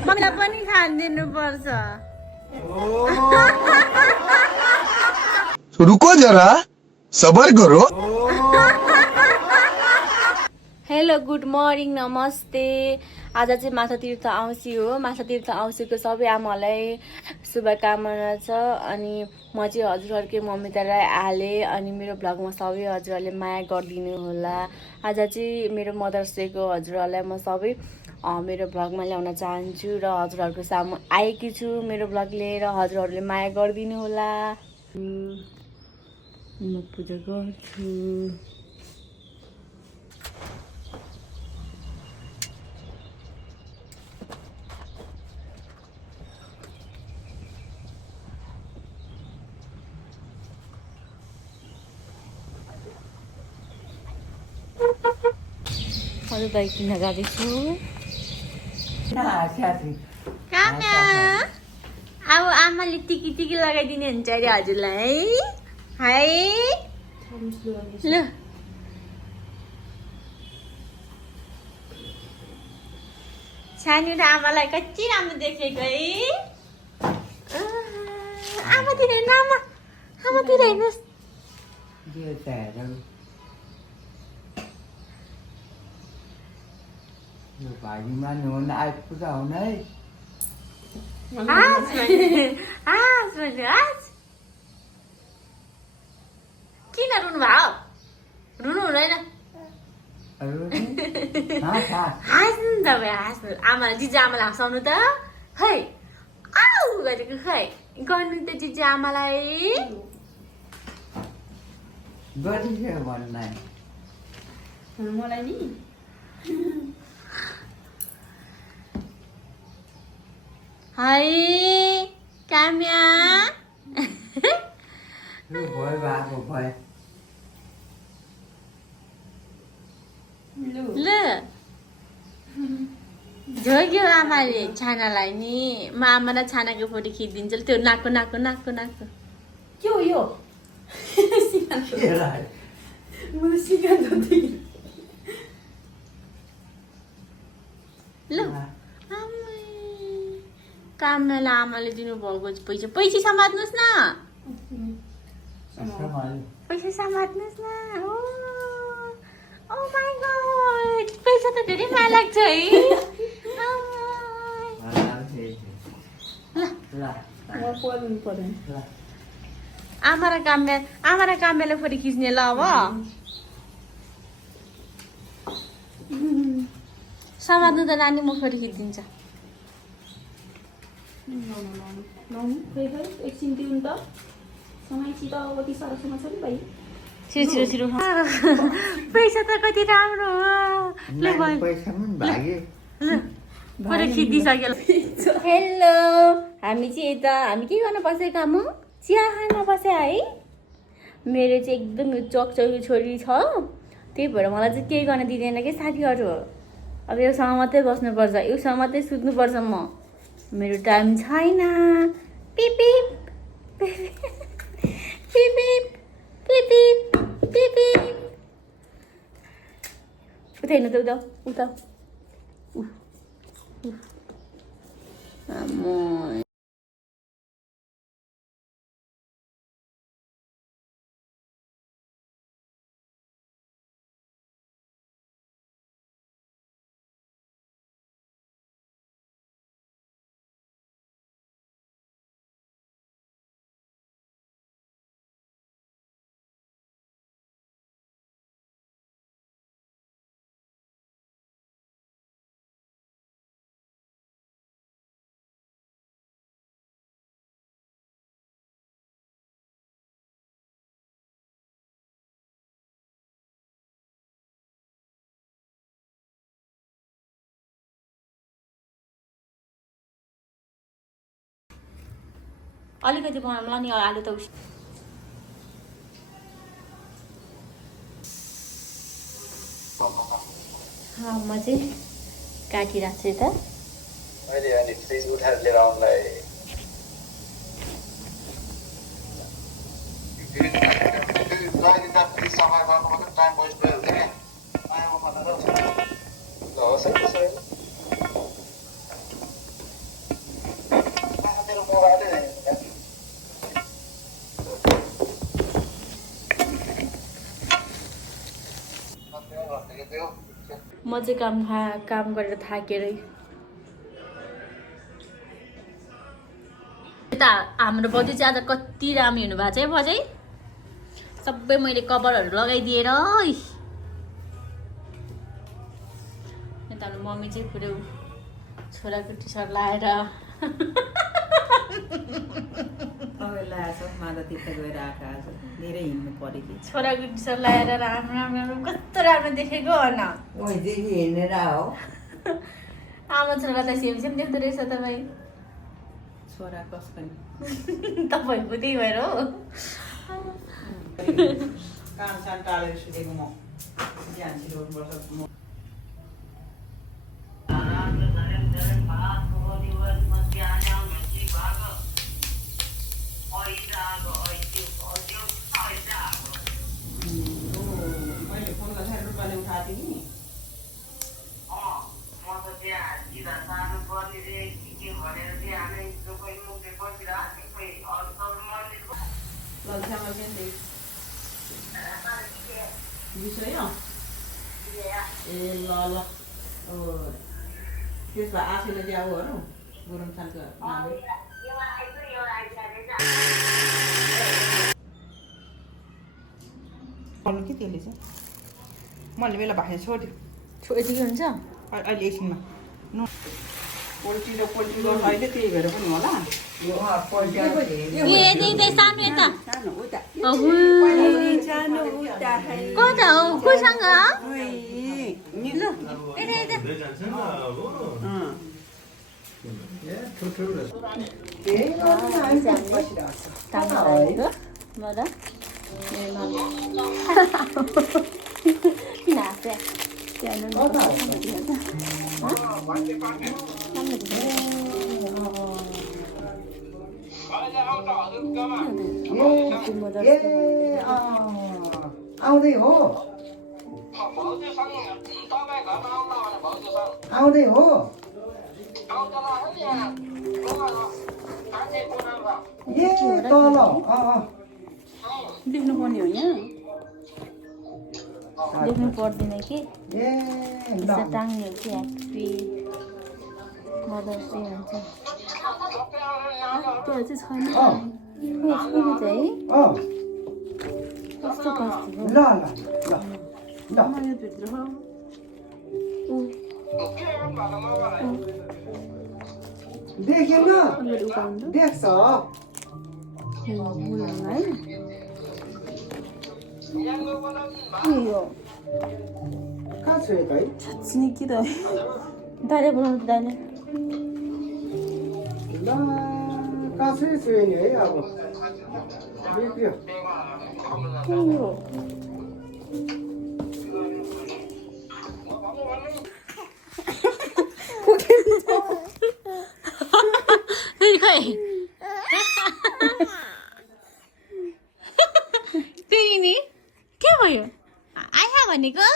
मम्मीलाई पनि खानिदिनु पर्छ। रुको जरा सबर करो। हेलो गुड मर्निङ नमस्ते। आज चाहिँ माछा तीर्थ औँसी हो। माछा तीर्थ औँसीको सबै आमालाई शुभकामना छ। अनि म चाहिँ हजुरहरूकै मम्मीलाई हालेँ अनि मेरो भ्लगमा सबै हजुरहरूले माया गरिदिनु होला। आज चाहिँ मेरो मदर्स डेको हजुरहरूलाई म सबै मेरो भ्लगमा ल्याउन चाहन्छु र हजुरहरूको सामु आएकी छु मेरो भ्लग लिएर। हजुरहरूले माया गरिदिनु होला। म पूजा गर्छु। हजुर दाइ किन जाँदैछु। अब आमाले टिकी टिकी लगाइदिने हुन्छ अरे हजुरलाई है। ल सानो र आमालाई कति राम्रो देखेको है। आमातिर हेर्नु आमातिर हेर्नुहोस्। भाजी मान्नु हुन आइपुग्दा हुन है। किन रुनु भयो? रुनु हुँदैन। हाँस्नु नि तपाईँ हाँस्नु। आमालाई जिजु आमालाई हँसाउनु त खै। आउ गरेको खै गर्नु त जिजु आमालाई। गरिसक्यो भन्न मलाई नि हाय काम्या भयो भएको भयो। ल झोक्यो आमाले छानालाई नि। म आमालाई छानाको फोटो खिचिदिन्छु। त्यो नाकको नाकको नाकको नाकको के हो यो? मलाई सिकाउँदै ल कामलाई आमाले दिनुभएको पैसा पैसा समात्नुहोस् न। पैसा समात्नुहोस् न। ओ माई गॉड पैसा त धेरै माया लाग्छ है। आमा र काम्याले फोटो खिच्ने ल अब। समात्नु त नानी म फोटो खिचिदिन्छ। एकछिन दिउँ त समय छिटो कति साह्रो समाचार भाइ। छिरो छिरो पैसा त कति राम्रो हो। ल पैसा पनि भाग्यो। फोटो खिचिदिइसक्यो। हेलो हामी चाहिँ यता हामी के गर्न बसेका म चिया खान बसे है। मेरो चाहिँ एकदम चकचकी छोरी छ। त्यही भएर मलाई चाहिँ केही गर्न दिँदैन कि साथीहरू। अब योसँग मात्रै बस्नुपर्छ योसँग मात्रै सुत्नुपर्छ। मेरो टाइम छैन। पिपिप पिपिप पिपिप पिपिप उता हेर्नु त उता अलिकति बनाउनुला नि आलु त म चाहिँ काटिरहेको छु त। मैले अनि फ्रिज उठाएर लिएर आउनलाई फ्रिज सफा गर्नु मात्रै टाइम वेस्ट भइहाल्छ क्या। ल होस् है त्यसो भए म चाहिँ काम गरेर थाकेरै यता हाम्रो बदी चाहिँ आज कति राम्रो हुनु भएको छ है बजै सबै मैले कभरहरू लगाइदिएर यता मम्मी चाहिँ पुरै छोराको टी सर्ट लाएर छोराको टी सर्ट लाएर राम्रो राम्रो कस्तो राम्रो देखेको होइन ओइदेखि हिँडेर हो आमा छोरा त सेम सेम देख्दो रहेछ तपाईँ छोरा कसको नि तपाईँको त्यही भएर हो काम सान टाढेर सुतेको म जान्छु रोड्नुपर्छ म मैले फोन गर्दाखेरि रुपाले उठाएको थिएँ लल्छामा पनि विषय ए ल ल अब त्यसमा आफूले ल्याउहरू गुरुङ खानको नानी गर्नु के त्यसले चाहिँ मैले बेला भाषा छोड्यो यतिकै हुन्छ अहिले एकछिनमा पोल्ट्री र पोल्ट्री गर्नु अहिले त्यही भएर पनि होला सानो यता सानो उता कता हो कोसँग आउँदै हो आउँदै हो ए तल देख्नु पर्ने हो यहाँ देख्नु पर्दैन कि ए ल टाङ्ने हो कि ह्याप्पी मदर्स डे हुन्छ त्यो चाहिँ छैन अँ चाहिँ अँ कस्तो कस्तो हो ल ल ल ल यो भित्र हो देखेन देख्छ कहाँ छोएको है छिनिकी त दाइले बनाउनु दाइले ल कहाँ छोयो नि है अब बिग्रियो फेरि खै फेरि नि के भयो आया भनेको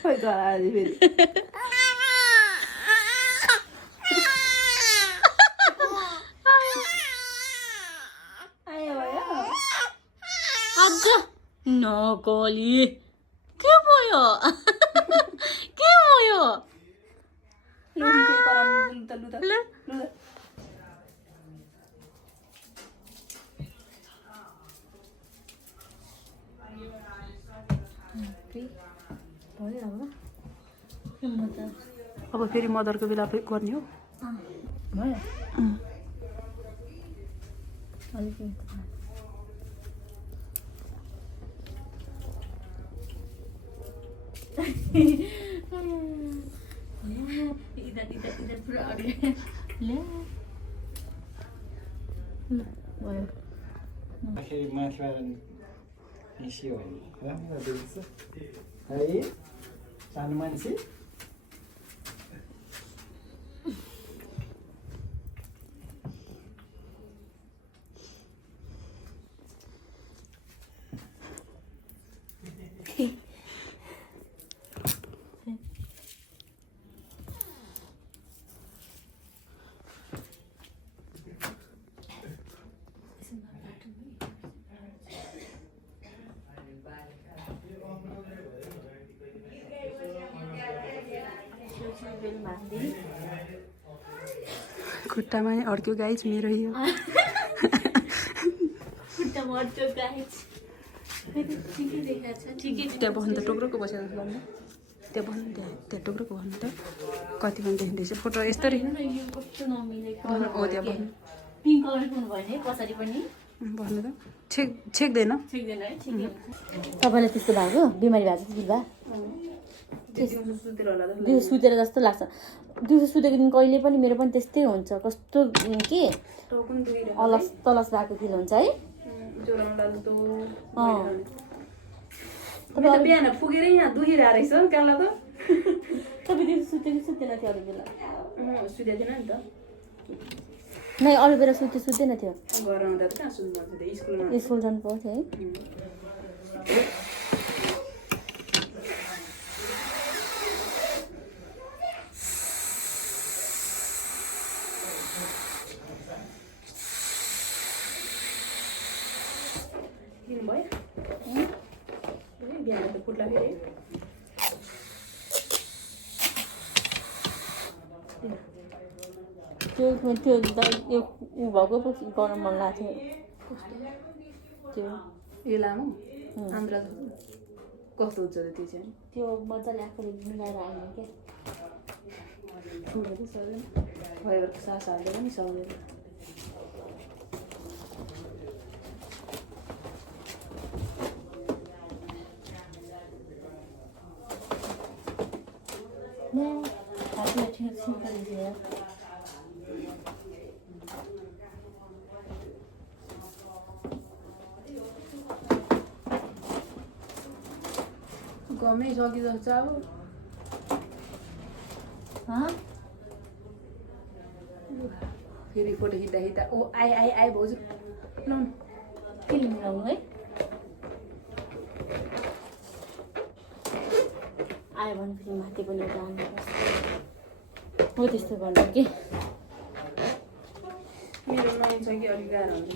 खोइ गरायो फेरि अझ नगली के भयो के भयो ल अब फेरि मदरको बेला गर्ने हो भयो अलिकति इधर पुरा अगाडि ले भयो फेरि माथिबाट निस्क्यो भने राम्रो देख्छ है सानो मान्छे बेल भाँदी खुट्टामा अड्क्यो गाइज मेरो यो खुट्टामा अड्क्यो गाइज ठिकै देखाएको छ ठिकै त्यहाँ बस्नु त टोक्रोको बसेर भन्नु त्यहाँ बस्नु त्यहाँ टोक्रोको भन्नु त कति पनि देखिँदैछ फोटो यस्तो यो कस्तो नमिलेको हो त्यहाँ बस्नु पिङ्क कलर पनि भयो नि पछाडि पनि भन्नु त छेक्दैन ठिक्दैन है ठिकै तपाईँलाई त्यस्तो भएको बिमारी भएको छ बिरुवा दिउँसो सुतेर जस्तो लाग्छ दिउँसो सुतेको दिन कहिले पनि मेरो पनि त्यस्तै हुन्छ कस्तो के अलस तलस भएको फिल हुन्छ है बिहान पुगेरै यहाँ दुखिरहेको रहेछ काला त तपाईँ दिउँसो सुतेको सुत्दैन थियो अरू बेला सुतेको थिएन नि त नै अरू बेला सुत्दैन थियो घर आउँदा त कहाँ सुत्नु थियो स्कुलमा स्कुल जानु पाउँथ्यो है भयो बिहान त फुट्ला फेरि त्यो त्यो ऊ भएको पो गर्न मन लाग्थ्यो त्यो यो लामो आन्द्रा कस्तो हुन्छ त त्यो चाहिँ त्यो मजाले आफूले मिलाएर आउने क्या ठुलो चाहिँ सक्दैन भयो सास हाल्दा पनि सक्दैन हातमा सिम्पल थियो गमै सकि जस्तो अब फेरि फोटो खिच्दा ओ आइ भाउजू ल के मिलाउनु है आयो भने फेरि माथि पनि एउटा आउनुपर्छ हो त्यस्तो गर्नु कि मेरो नयाँ छ कि अलिक गाह्रो हुन्छ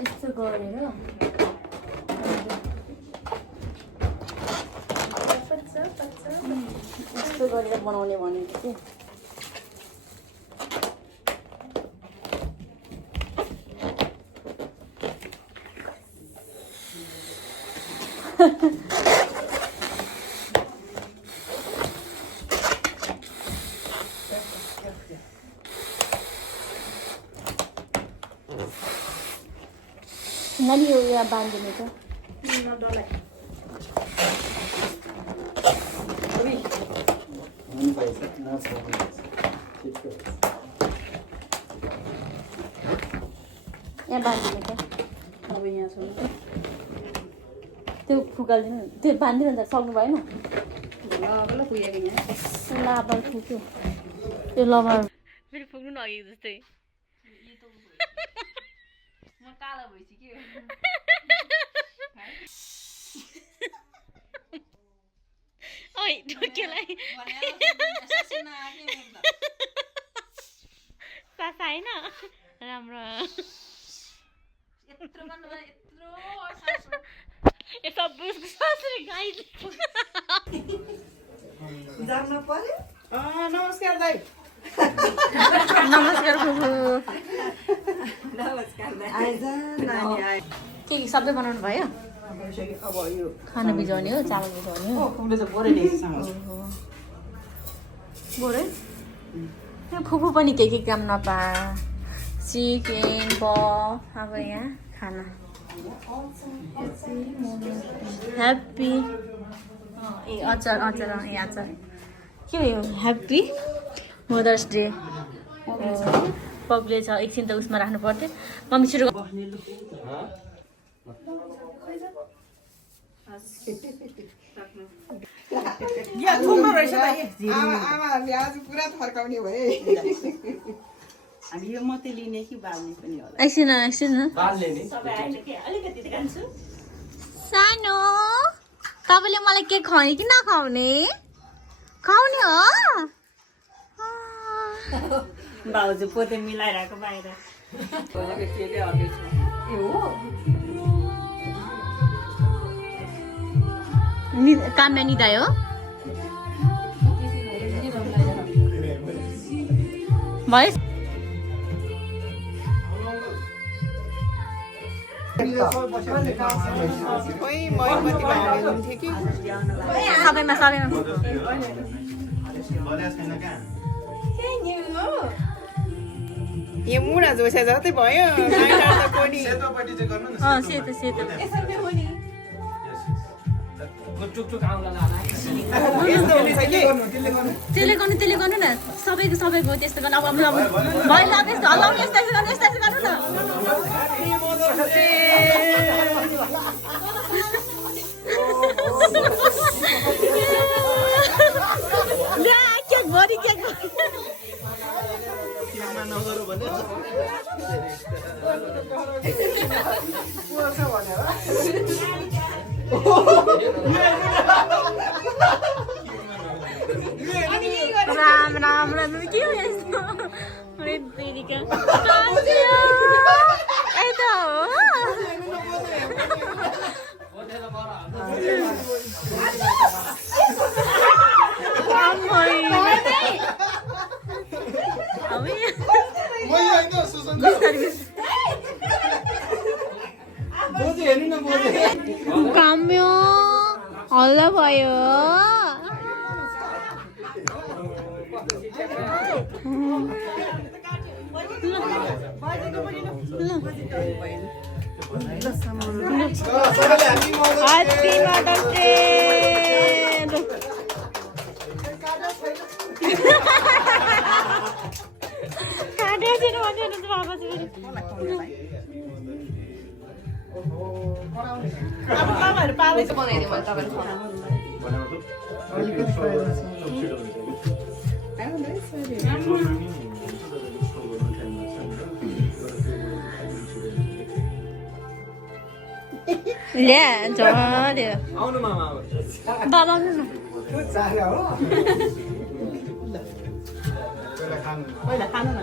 यस्तो गरेर यस्तो गरेर बनाउने भनेको कि नानी यो यहाँ बाँधिदिनु त यहाँ बाँधिदिनु त अब यहाँ छ त्यो फुकालिदिनु त्यो बाँधिदिनु त सक्नु भएन ल पुगेको यहाँ लाबर फुक्यो त्यो लबर फेरि फुक्नु नअघि जस्तै म कालो भइसक्यो ओइ ढोकेलाई सासा होइन राम्रो ए सबै उसको सासरी गाई जान्न पर्यो नमस्कार दाइ नमस्कार फुफू नमस्कार दाइ आइज नानी आइ के सबै बनाउनु भयो अब यो खाना भिजाउने हो चामल भिजाउने हो उसले चाहिँ बोरे ल्याएछ बोरे त्यो फुफू पनि के काम नपा चिकन बफ अब यहाँ खाना ह्याप्पी ए अचार अचार ए अचार के भयो ह्याप्पी मदर्स डे पग्ले छ एकछिन त उसमा राख्नु पर्थ्यो मम्मी छिटो थुम्रो रहेछ आमाहरूले आज पुरा फर्काउने भए हामी यो मात्रै लिने कि बाल्ने पनि होला एकछिन एकछिन सानो तपाईँले मलाई के खुवाउने कि नखुवाउने खुवाउने हो भाउजू पोते मिलाइरहेको बाहिर काम्या निदाय हो भयो सबैमा यो मुढा झोसे जस्तै भयो सेतो सेतो त्यसले गर्नु न सबैको त्यस्तो गर्नु अब भयो यस्तो हल्लाउनु यस्तो गर्नु न केक भरि केक राम राम राम के हो यस्तो यता हो काम्यो हल्ला भयो Happy Mother's Day! काटेर चाहिँ भन्नु त बाबा चाहिँ अब तपाईँहरू पालेको बनाइदियो मैले तपाईँहरू ल्या झर्यो आउनु मामा बाबा आउनु न पहिला खानु न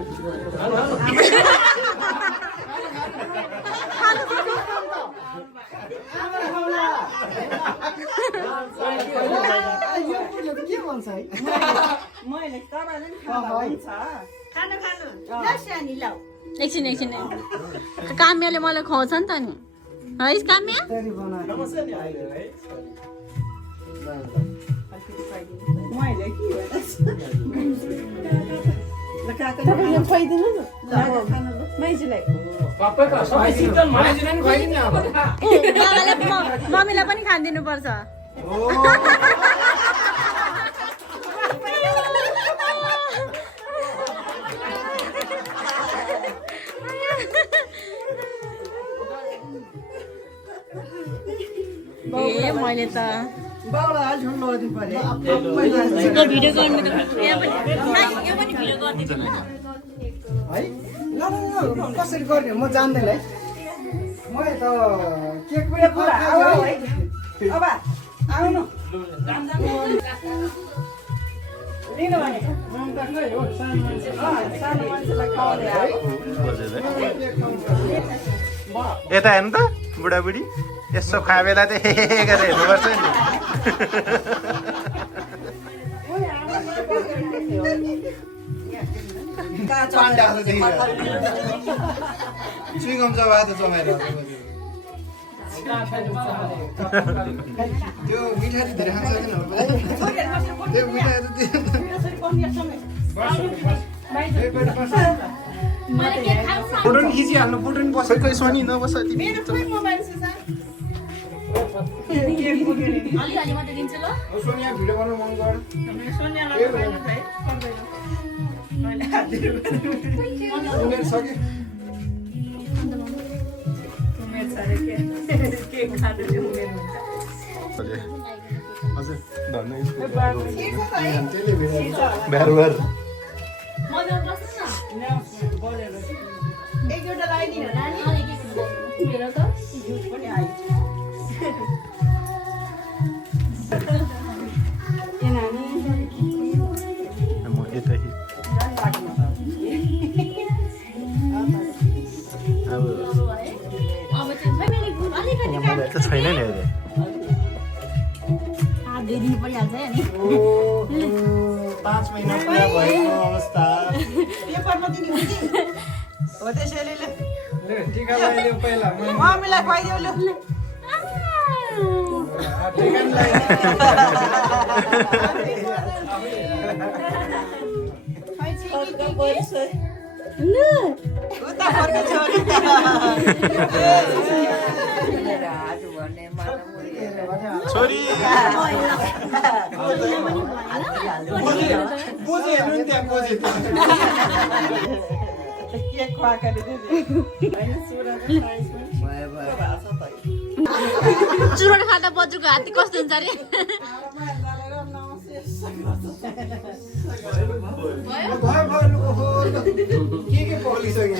के भन्छ है मैले तपाईँले नि खानु हुन्छ खानु खानु ल सानी ल एकछिन काम्याले मलाई खुवाउँछ नि त नि है काम्या मैले के खुवाइदिनु न माइजूलाई बाबाले मम्मीलाई पनि खानिदिनु पर्छ ए मैले त भिडियो गर्नु कसरी गर्ने म जान्दैन है मैले त केक पनि अब आउनु लिनु भने सानो मान्छेलाई खुवाउने यता हेर्नु त बुढाबुढी यसो खा बेला चाहिँ हे गरेर हेर्नुपर्छ नि चुइगम जब हात जमाएर त्यो मिठा चाहिँ धेरै खान्छ त्यो मिठा फोटो खिचिहाल्नु फोटो नि बस खै सोनी नबस तिमी अलिअलि मात्रै दिन्छु ल सोनिया भिडियो बनाउनु मन गर सोनियालाई खुवाउनु है पर्दैन मैले हात दिनु उमेर छ कि उमेर छ रे के खाँदै उमेर हुन्छ हजुर धन्य त्यसले भिडियो बेरबर मजा बस्नु न एकवटा लगाइदिनु नानी मेरो त झुट पनि आयो म यतै अब चाहिँ फेरि अलिकति मलाई त छैन नि अहिले दिन परिहाल्छ है नि 5 महिना पुरा भएको अवस्था पेपरमा दिने हो कि हो त्यसैले ले ले टिका लगाइदेऊ पहिला मम्मीलाई खुवाइदेऊ ल टिका उता फर्के छोरी छोरी बोजे हेर्नु नि त्यहाँ बोजे केक खुवाएकोले चुरोट खाँदा बज्रूको हात्ती कस्तो हुन्छ अरे के पोलिसक्यो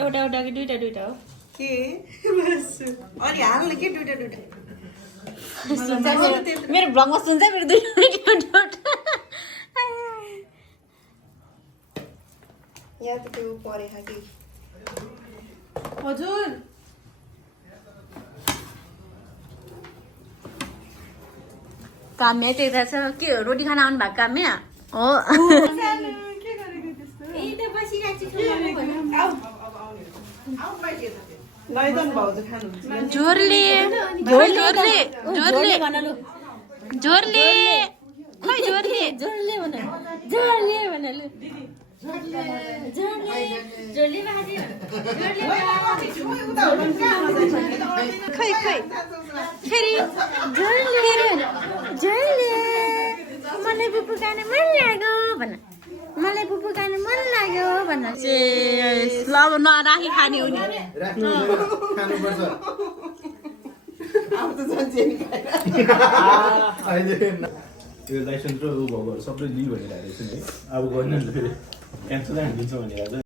एउटा एउटा कि दुईटा दुईटा हो के बस अनि हाल्न के दुईटा मेरो भ्लगमा सुन्छ मेरो दुईटा यहाँ त त्यो परे कि हजुर काम्या त्यही छ के हो रोटी खान आउनु भएको काम्या हो लैदन भाउजू खानु जोरले जोरले जोरले जोरले खै जोरले जोरले भन जोरले भनलु खै खै फेरि जोरले जोरले मलाई पुपु खान मन लाग्यो भन मलाई पुपु खान मन लाग्यो भन ल नराखी खाने हो नि त्यो लाइसेन्स र ऊ भगहरू सबै लिइ भनेर हालेको छु नि है अब गर्नु नि फेरि क्यान्सल हालिदिन्छ भनेर